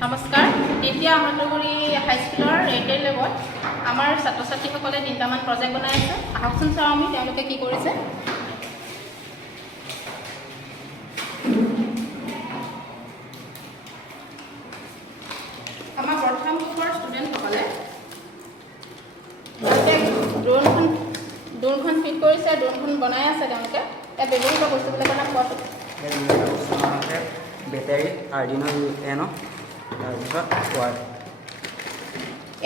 নমস্কাৰ এতিয়া আমলগুৰি হাইস্কুলৰ ৰেটেল লেবত আমাৰ ছাত্ৰ ছাত্ৰীসকলে তিনিটামান প্ৰজেক্ট বনাই আছে আহকচোন চাওঁ আমি তেওঁলোকে কি কৰিছে আমাৰ প্ৰথম গ্ৰুপৰ ষ্টুডেণ্টসকলে ড্ৰোনখন ফিট কৰিছে ড্ৰোনখন বনাই আছে তেওঁলোকে ইয়াত ব্যৱহৃত বস্তুবিলাকৰ নাম কোৱাটো বেটাৰী আৰ্ডিনো UNO তাৰপিছত ৱায়াৰ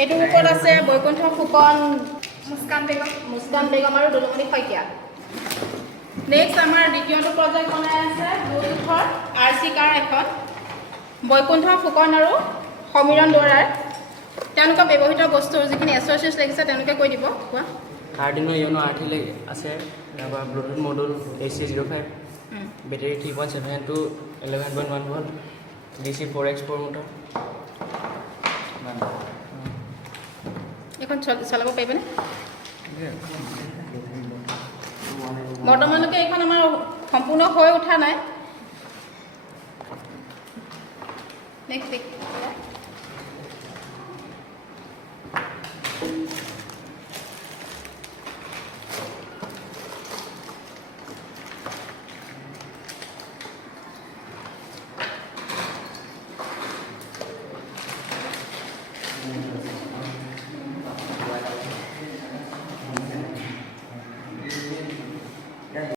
এইটো গ্ৰুপত আছে বৈকুণ্ঠ ফুকন মুস্কান বেগম আৰু দুলুমণি শইকীয়া নেক্সট আমাৰ দ্বিতীয়টো প্ৰজেক্ট বনাই আছে ব্লুটুথৰ RC কাৰ এখন বৈকুণ্ঠ ফুকন আৰু সমীৰণ দুৱৰাৰ তেওঁলোকৰ ব্যৱহৃত বস্তুৰ যিখিনি এছ'চিয়েটছ লাগিছে তেওঁলোকে কৈ দিব কোৱা আৰ্ডিনো UNO R3 আছে তাৰপৰা Bluetooth module AC05 battery 3.7 to 11.1 volt DC 4x4 motor এখন চলাব পাৰিবনে বৰ্তমানলৈকে এইখন আমাৰ সম্পূৰ্ণ হৈ উঠা নাই নেক্সট